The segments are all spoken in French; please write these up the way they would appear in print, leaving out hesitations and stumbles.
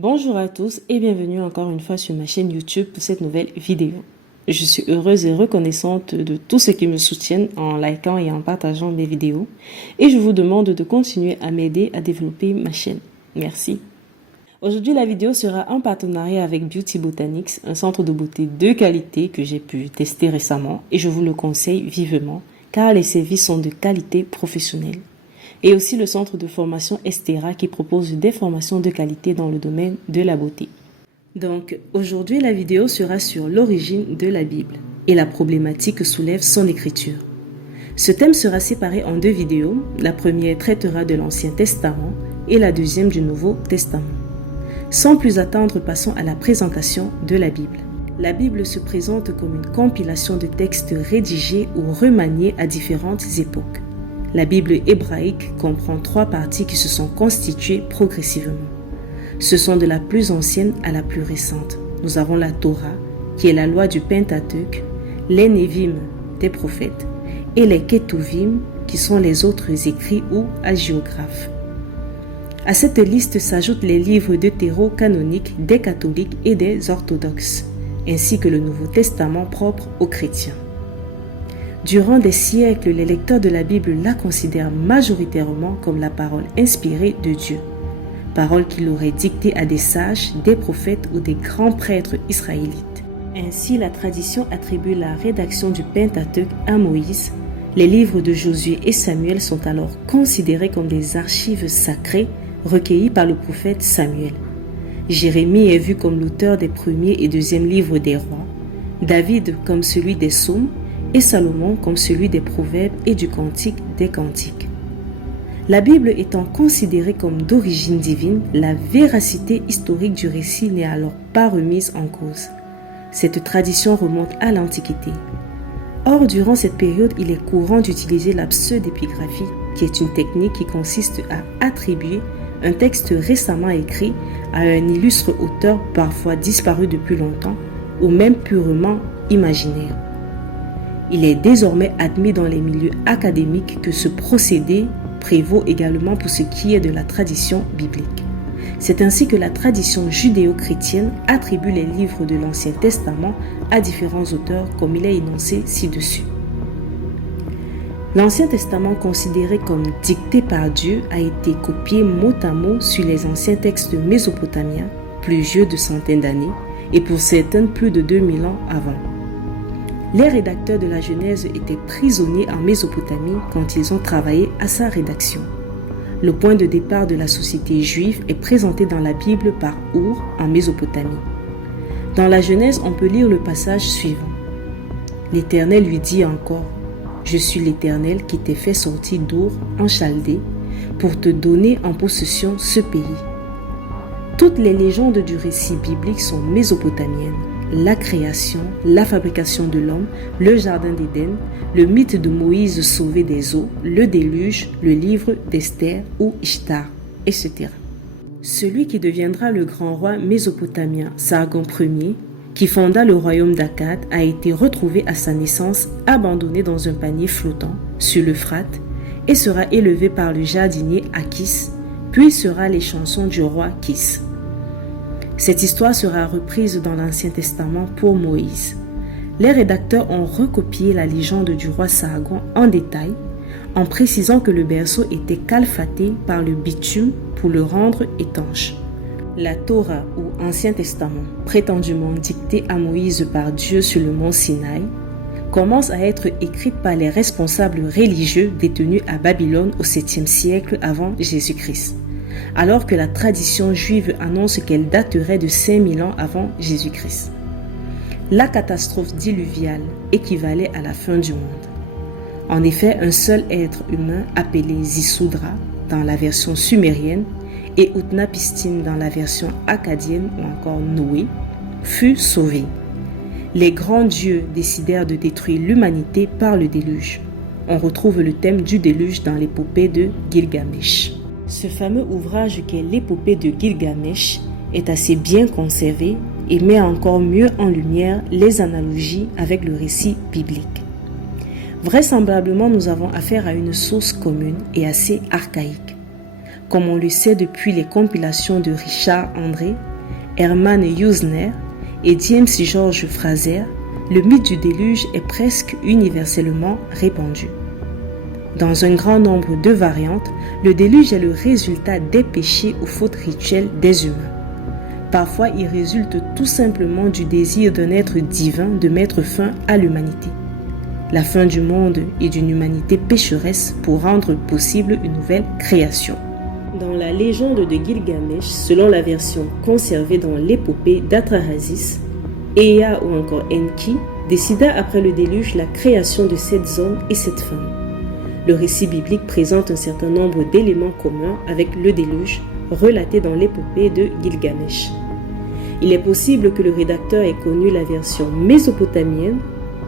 Bonjour à tous et bienvenue encore une fois sur ma chaîne YouTube pour cette nouvelle vidéo. Je suis heureuse et reconnaissante de tous ceux qui me soutiennent en likant et en partageant mes vidéos et je vous demande de continuer à m'aider à développer ma chaîne. Merci. Aujourd'hui, la vidéo sera en partenariat avec Beauty Botanics, un centre de beauté de qualité que j'ai pu tester récemment et je vous le conseille vivement car les services sont de qualité professionnelle. Et aussi le centre de formation Estera qui propose des formations de qualité dans le domaine de la beauté. Donc aujourd'hui la vidéo sera sur l'origine de la Bible et la problématique que soulève son écriture. Ce thème sera séparé en deux vidéos, la première traitera de l'Ancien Testament et la deuxième du Nouveau Testament. Sans plus attendre, passons à la présentation de la Bible. La Bible se présente comme une compilation de textes rédigés ou remaniés à différentes époques. La Bible hébraïque comprend trois parties qui se sont constituées progressivement. Ce sont de la plus ancienne à la plus récente. Nous avons la Torah, qui est la loi du Pentateuque, les Névim, des prophètes, et les Ketuvim, qui sont les autres écrits ou hagiographes. À cette liste s'ajoutent les livres deutéro-canoniques des catholiques et des orthodoxes, ainsi que le Nouveau Testament propre aux chrétiens. Durant des siècles, les lecteurs de la Bible la considèrent majoritairement comme la parole inspirée de Dieu, parole qu'il aurait dictée à des sages, des prophètes ou des grands prêtres israélites. Ainsi, la tradition attribue la rédaction du Pentateuque à Moïse. Les livres de Josué et Samuel sont alors considérés comme des archives sacrées recueillies par le prophète Samuel. Jérémie est vu comme l'auteur des premiers et deuxièmes livres des rois, David comme celui des psaumes, et Salomon comme celui des proverbes et du cantique des cantiques. La Bible étant considérée comme d'origine divine, la véracité historique du récit n'est alors pas remise en cause. Cette tradition remonte à l'Antiquité. Or, durant cette période, il est courant d'utiliser la pseudépigraphie, qui est une technique qui consiste à attribuer un texte récemment écrit à un illustre auteur parfois disparu depuis longtemps ou même purement imaginaire. Il est désormais admis dans les milieux académiques que ce procédé prévaut également pour ce qui est de la tradition biblique. C'est ainsi que la tradition judéo-chrétienne attribue les livres de l'Ancien Testament à différents auteurs comme il est énoncé ci-dessus. L'Ancien Testament, considéré comme dicté par Dieu, a été copié mot à mot sur les anciens textes mésopotamiens, plus vieux de centaines d'années, et pour certains plus de 2000 ans avant. Les rédacteurs de la Genèse étaient prisonniers en Mésopotamie quand ils ont travaillé à sa rédaction. Le point de départ de la société juive est présenté dans la Bible par Our en Mésopotamie. Dans la Genèse, on peut lire le passage suivant. L'Éternel lui dit encore, « Je suis l'Éternel qui t'ai fait sortir d'Our en Chaldée pour te donner en possession ce pays. » Toutes les légendes du récit biblique sont mésopotamiennes. La création, la fabrication de l'homme, le jardin d'Éden, le mythe de Moïse sauvé des eaux, le déluge, le livre d'Esther ou Ishtar, etc. Celui qui deviendra le grand roi mésopotamien, Sargon Ier, qui fonda le royaume d'Akkad, a été retrouvé à sa naissance abandonné dans un panier flottant sur l'Euphrate et sera élevé par le jardinier Akis, puis sera les chansons du roi Kis. Cette histoire sera reprise dans l'Ancien Testament pour Moïse. Les rédacteurs ont recopié la légende du roi Sargon en détail, en précisant que le berceau était calfaté par le bitume pour le rendre étanche. La Torah ou Ancien Testament, prétendument dictée à Moïse par Dieu sur le mont Sinaï, commence à être écrite par les responsables religieux détenus à Babylone au 7e siècle avant Jésus-Christ, alors que la tradition juive annonce qu'elle daterait de 5000 ans avant Jésus-Christ. La catastrophe diluviale équivalait à la fin du monde. En effet, un seul être humain appelé Zisoudra dans la version sumérienne et Utnapishtim dans la version akkadienne ou encore Noé fut sauvé. Les grands dieux décidèrent de détruire l'humanité par le déluge. On retrouve le thème du déluge dans l'épopée de Gilgamesh. Ce fameux ouvrage qu'est l'épopée de Gilgamesh est assez bien conservé et met encore mieux en lumière les analogies avec le récit biblique. Vraisemblablement, nous avons affaire à une source commune et assez archaïque. comme on le sait depuis les compilations de Richard André, Herman Usner et James George Frazer, le mythe du déluge est presque universellement répandu. Dans un grand nombre de variantes, le déluge est le résultat des péchés ou fautes rituelles des humains. Parfois, il résulte tout simplement du désir d'un être divin de mettre fin à l'humanité. La fin du monde et d'une humanité pécheresse pour rendre possible une nouvelle création. Dans la légende de Gilgamesh, selon la version conservée dans l'épopée d'Atrahasis, Ea ou encore Enki décida après le déluge la création de 7 hommes et 7 femmes. Le récit biblique présente un certain nombre d'éléments communs avec le déluge relaté dans l'épopée de Gilgamesh. Il est possible que le rédacteur ait connu la version mésopotamienne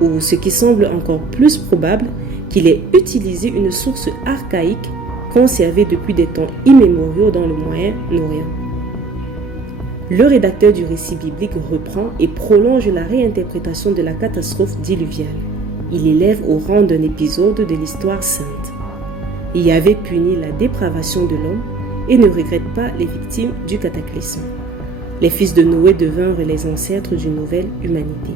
ou, ce qui semble encore plus probable, qu'il ait utilisé une source archaïque conservée depuis des temps immémoriaux dans le Moyen-Orient. Le rédacteur du récit biblique reprend et prolonge la réinterprétation de la catastrophe diluviale. Il élève au rang d'un épisode de l'histoire sainte. Yahvé punit la dépravation de l'homme et ne regrette pas les victimes du cataclysme. Les fils de Noé devinrent les ancêtres d'une nouvelle humanité.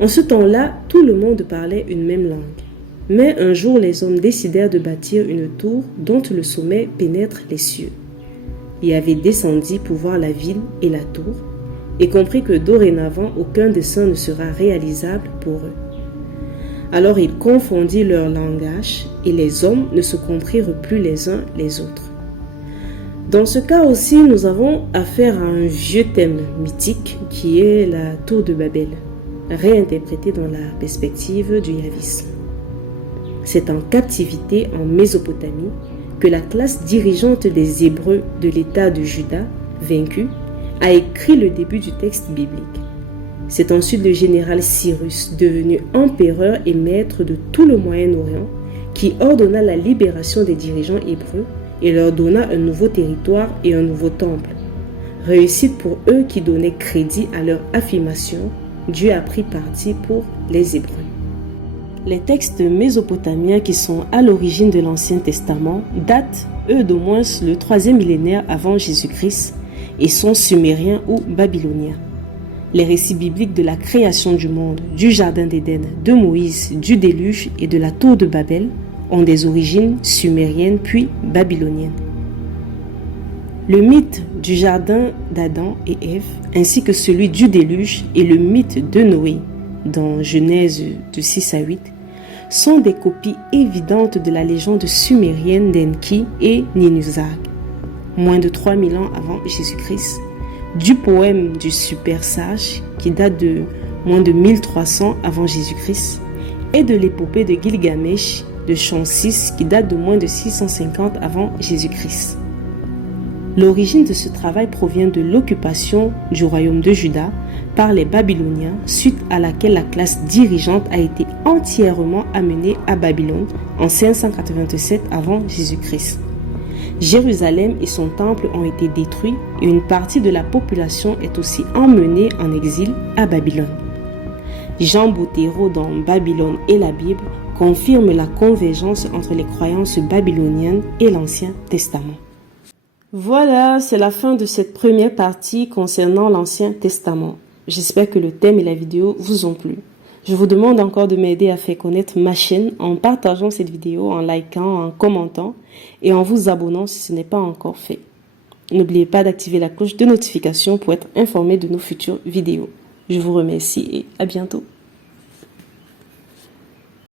En ce temps-là, tout le monde parlait une même langue. Mais un jour, les hommes décidèrent de bâtir une tour dont le sommet pénètre les cieux. Yahvé descendit pour voir la ville et la tour, et comprit que dorénavant aucun dessein ne sera réalisable pour eux. Alors il confondit leur langage, et les hommes ne se comprirent plus les uns les autres. Dans ce cas aussi, nous avons affaire à un vieux thème mythique qui est la tour de Babel, réinterprétée dans la perspective du yahvisme. C'est en captivité en Mésopotamie que la classe dirigeante des Hébreux de l'État de Juda, vaincu, a écrit le début du texte biblique. C'est ensuite le général Cyrus, devenu empereur et maître de tout le Moyen-Orient, qui ordonna la libération des dirigeants hébreux et leur donna un nouveau territoire et un nouveau temple. Réussite pour eux qui donnaient crédit à leur affirmation, Dieu a pris parti pour les Hébreux. Les textes mésopotamiens qui sont à l'origine de l'Ancien Testament datent, eux, d'au moins le 3e millénaire avant Jésus-Christ et sont sumériens ou babyloniens. Les récits bibliques de la création du monde, du Jardin d'Éden, de Moïse, du déluge et de la tour de Babel ont des origines sumériennes puis babyloniennes. Le mythe du jardin d'Adam et Ève, ainsi que celui du déluge et le mythe de Noé, dans Genèse de 6 à 8, sont des copies évidentes de la légende sumérienne d'Enki et Ninuzag, moins de 3000 ans avant Jésus-Christ, du poème du super sage qui date de moins de 1300 avant Jésus-Christ et de l'épopée de Gilgamesh de Chant 6 qui date de moins de 650 avant Jésus-Christ. L'origine de ce travail provient de l'occupation du royaume de Juda par les Babyloniens, suite à laquelle la classe dirigeante a été entièrement amenée à Babylone en 587 avant Jésus-Christ. Jérusalem et son temple ont été détruits et une partie de la population est aussi emmenée en exil à Babylone. Jean Bottero dans Babylone et la Bible confirme la convergence entre les croyances babyloniennes et l'Ancien Testament. Voilà, c'est la fin de cette première partie concernant l'Ancien Testament. J'espère que le thème et la vidéo vous ont plu. Je vous demande encore de m'aider à faire connaître ma chaîne en partageant cette vidéo, en likant, en commentant et en vous abonnant si ce n'est pas encore fait. N'oubliez pas d'activer la cloche de notification pour être informé de nos futures vidéos. Je vous remercie et à bientôt.